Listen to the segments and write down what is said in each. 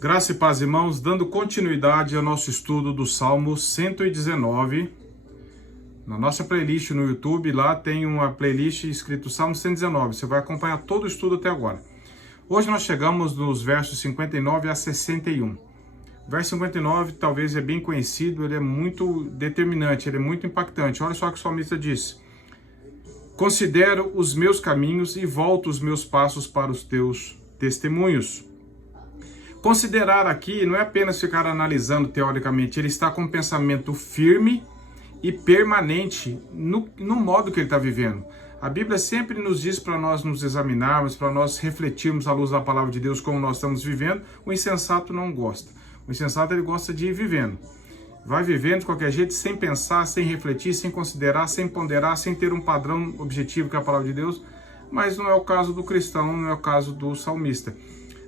Graça e paz, irmãos, dando continuidade ao nosso estudo do Salmo 119. Na nossa playlist no YouTube, lá tem uma playlist escrito Salmo 119. Você vai acompanhar todo o estudo até agora. Hoje nós chegamos nos versos 59 a 61. O verso 59 talvez é bem conhecido, ele é muito determinante, ele é muito impactante. Olha só o que o salmista diz. Considero os meus caminhos e volto os meus passos para os teus testemunhos. Considerar aqui não é apenas ficar analisando teoricamente, ele está com um pensamento firme e permanente no modo que ele está vivendo. A Bíblia sempre nos diz para nós nos examinarmos, para nós refletirmos à luz da palavra de Deus como nós estamos vivendo. O insensato não gosta. O insensato ele gosta de ir vivendo. Vai vivendo de qualquer jeito, sem pensar, sem refletir, sem considerar, sem ponderar, sem ter um padrão objetivo que é a palavra de Deus. Mas não é o caso do cristão, não é o caso do salmista.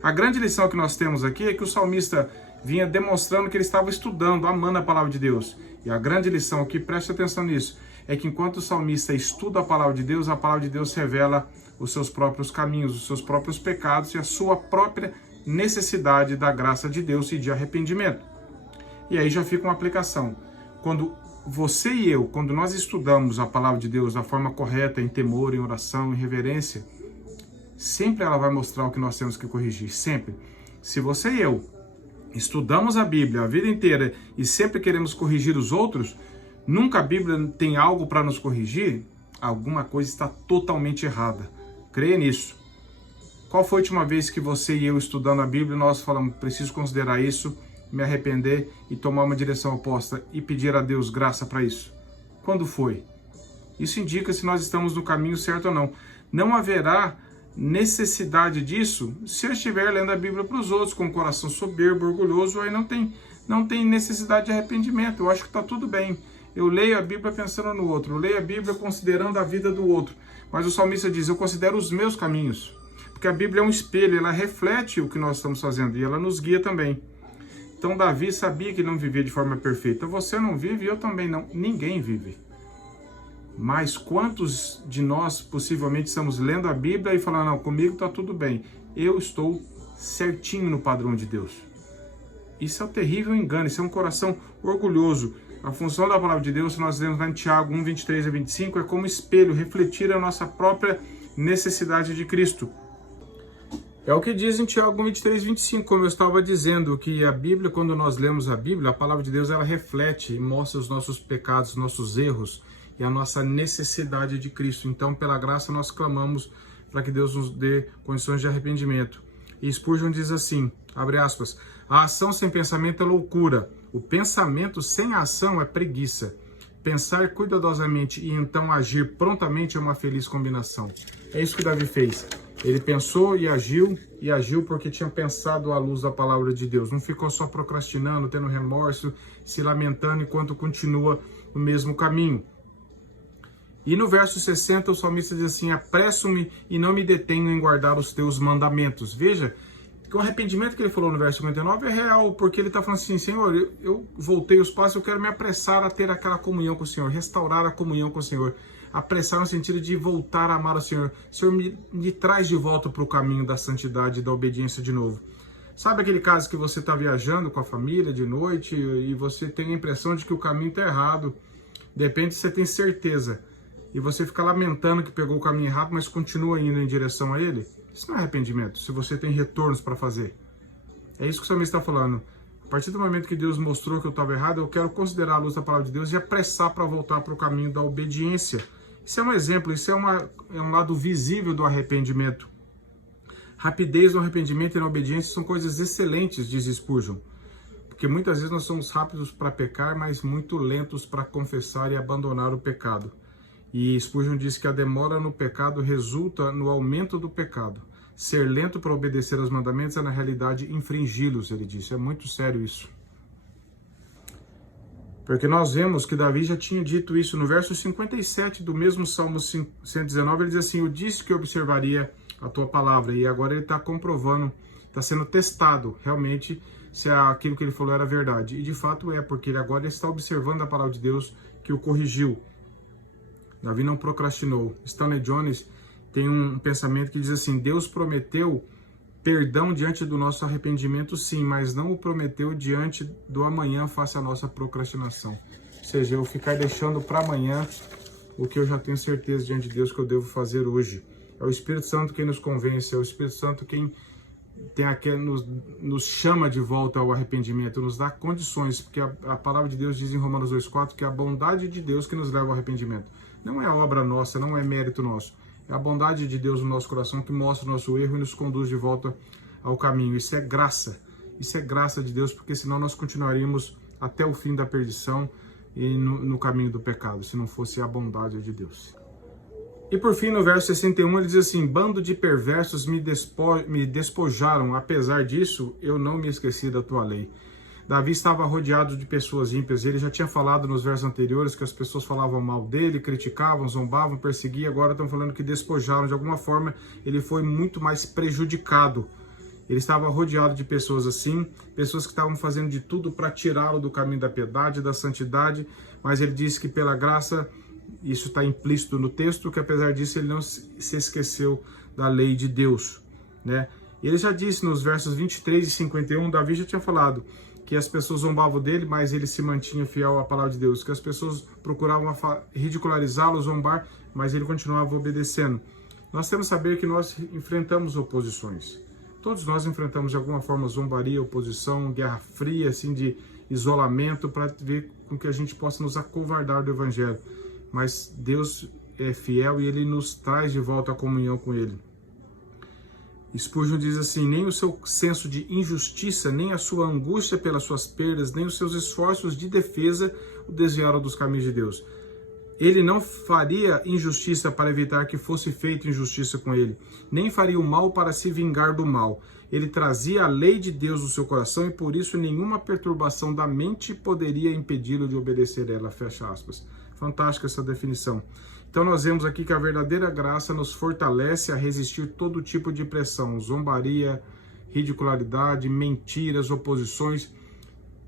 A grande lição que nós temos aqui é que o salmista vinha demonstrando que ele estava estudando, amando a palavra de Deus. E a grande lição aqui, preste atenção nisso, é que enquanto o salmista estuda a palavra de Deus revela os seus próprios caminhos, os seus próprios pecados e a sua própria necessidade da graça de Deus e de arrependimento. E aí já fica uma aplicação. Quando você e eu, quando nós estudamos a palavra de Deus da forma correta, em temor, em oração, em reverência, sempre ela vai mostrar o que nós temos que corrigir, sempre. Se você e eu estudamos a Bíblia a vida inteira e sempre queremos corrigir os outros, nunca a Bíblia tem algo para nos corrigir, alguma coisa está totalmente errada. Creia nisso. Qual foi a última vez que você e eu estudando a Bíblia, nós falamos, preciso considerar isso, me arrepender e tomar uma direção oposta e pedir a Deus graça para isso? Quando foi? Isso indica se nós estamos no caminho certo ou não. Não haverá necessidade disso se eu estiver lendo a Bíblia para os outros com o coração soberbo, orgulhoso, aí não tem necessidade de arrependimento. Eu acho que está tudo bem. Eu leio a Bíblia pensando no outro, eu leio a Bíblia considerando a vida do outro. Mas o salmista diz, eu considero os meus caminhos. Porque a Bíblia é um espelho, ela reflete o que nós estamos fazendo e ela nos guia também. Então Davi sabia que não vivia de forma perfeita. Você não vive e eu também não. Ninguém vive. Mas quantos de nós possivelmente estamos lendo a Bíblia e falando, não, comigo está tudo bem. Eu estou certinho no padrão de Deus. Isso é um terrível engano, isso é um coração orgulhoso. A função da palavra de Deus, se nós lemos lá em Tiago 1, 23 a 25, é como espelho, refletir a nossa própria necessidade de Cristo. É o que diz em Tiago 1, 23 e 25, como eu estava dizendo, que a Bíblia, quando nós lemos a Bíblia, a palavra de Deus, ela reflete e mostra os nossos pecados, nossos erros, e a nossa necessidade de Cristo. Então, pela graça, nós clamamos para que Deus nos dê condições de arrependimento. E Spurgeon diz assim, abre aspas, a ação sem pensamento é loucura, o pensamento sem ação é preguiça. Pensar cuidadosamente e então agir prontamente é uma feliz combinação. É isso que Davi fez. Ele pensou e agiu porque tinha pensado à luz da palavra de Deus. Não ficou só procrastinando, tendo remorso, se lamentando enquanto continua no mesmo caminho. E no verso 60 o salmista diz assim, apresso-me e não me detenho em guardar os teus mandamentos. Veja, que o arrependimento que ele falou no verso 59 é real, porque ele está falando assim, Senhor, eu voltei os passos, eu quero me apressar a ter aquela comunhão com o Senhor, restaurar a comunhão com o Senhor, apressar no sentido de voltar a amar o Senhor. O Senhor me traz de volta para o caminho da santidade e da obediência de novo. Sabe aquele caso que você está viajando com a família de noite e você tem a impressão de que o caminho está errado, de repente você tem certeza, e você fica lamentando que pegou o caminho errado, mas continua indo em direção a ele, isso não é arrependimento, se você tem retornos para fazer. É isso que o salmista está falando. A partir do momento que Deus mostrou que eu estava errado, eu quero considerar a luz da palavra de Deus e apressar para voltar para o caminho da obediência. Isso é um exemplo, isso é um lado visível do arrependimento. Rapidez no arrependimento e na obediência são coisas excelentes, diz Spurgeon. Porque muitas vezes nós somos rápidos para pecar, mas muito lentos para confessar e abandonar o pecado. E Spurgeon diz que a demora no pecado resulta no aumento do pecado. Ser lento para obedecer aos mandamentos é, na realidade, infringi-los, ele disse. É muito sério isso. Porque nós vemos que Davi já tinha dito isso no verso 57 do mesmo Salmo 119. Ele diz assim, eu disse que observaria a tua palavra. E agora ele está comprovando, está sendo testado realmente se aquilo que ele falou era verdade. E de fato é, porque ele agora está observando a palavra de Deus que o corrigiu. Davi não procrastinou. Stanley Jones tem um pensamento que diz assim, Deus prometeu perdão diante do nosso arrependimento, sim, mas não o prometeu diante do amanhã face à nossa procrastinação. Ou seja, eu ficar deixando para amanhã o que eu já tenho certeza diante de Deus que eu devo fazer hoje. É o Espírito Santo quem nos convence, é o Espírito Santo quem nos chama de volta ao arrependimento, nos dá condições, porque a palavra de Deus diz em Romanos 2,4 que é a bondade de Deus que nos leva ao arrependimento. Não é a obra nossa, não é mérito nosso. É a bondade de Deus no nosso coração que mostra o nosso erro e nos conduz de volta ao caminho. Isso é graça. Isso é graça de Deus, porque senão nós continuaríamos até o fim da perdição e no caminho do pecado, se não fosse a bondade de Deus. E por fim, no verso 61, ele diz assim: bando de perversos me despojaram, apesar disso, eu não me esqueci da tua lei. Davi estava rodeado de pessoas ímpias. Ele já tinha falado nos versos anteriores que as pessoas falavam mal dele, criticavam, zombavam, perseguiam. Agora estão falando que despojaram. De alguma forma, ele foi muito mais prejudicado. Ele estava rodeado de pessoas assim, pessoas que estavam fazendo de tudo para tirá-lo do caminho da piedade, da santidade. Mas ele disse que pela graça, isso está implícito no texto, que apesar disso ele não se esqueceu da lei de Deus, né? Ele já disse nos versos 23 e 51, Davi já tinha falado que as pessoas zombavam dele, mas ele se mantinha fiel à palavra de Deus, que as pessoas procuravam ridicularizá-lo, zombar, mas ele continuava obedecendo. Nós temos que saber que nós enfrentamos oposições. Todos nós enfrentamos de alguma forma zombaria, oposição, guerra fria, assim, de isolamento, para ver com que a gente possa nos acovardar do evangelho. Mas Deus é fiel e ele nos traz de volta a comunhão com ele. Spurgeon diz assim: nem o seu senso de injustiça, nem a sua angústia pelas suas perdas, nem os seus esforços de defesa o desviaram dos caminhos de Deus. Ele não faria injustiça para evitar que fosse feita injustiça com ele, nem faria o mal para se vingar do mal. Ele trazia a lei de Deus no seu coração e por isso nenhuma perturbação da mente poderia impedi-lo de obedecer a ela, fecha aspas. Fantástica essa definição. Então nós vemos aqui que a verdadeira graça nos fortalece a resistir todo tipo de pressão, zombaria, ridicularidade, mentiras, oposições.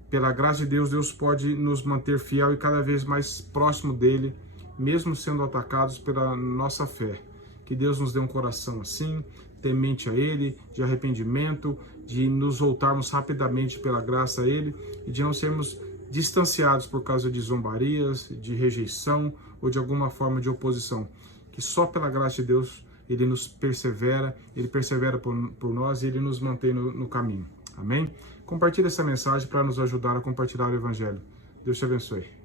Pela graça de Deus, Deus pode nos manter fiel e cada vez mais próximo dele, mesmo sendo atacados pela nossa fé. Que Deus nos dê um coração assim, temente a ele, de arrependimento, de nos voltarmos rapidamente pela graça a ele e de não sermos distanciados por causa de zombarias, de rejeição ou de alguma forma de oposição. Que só pela graça de Deus ele nos persevera, ele persevera por nós e ele nos mantém no caminho. Amém? Compartilhe essa mensagem para nos ajudar a compartilhar o Evangelho. Deus te abençoe.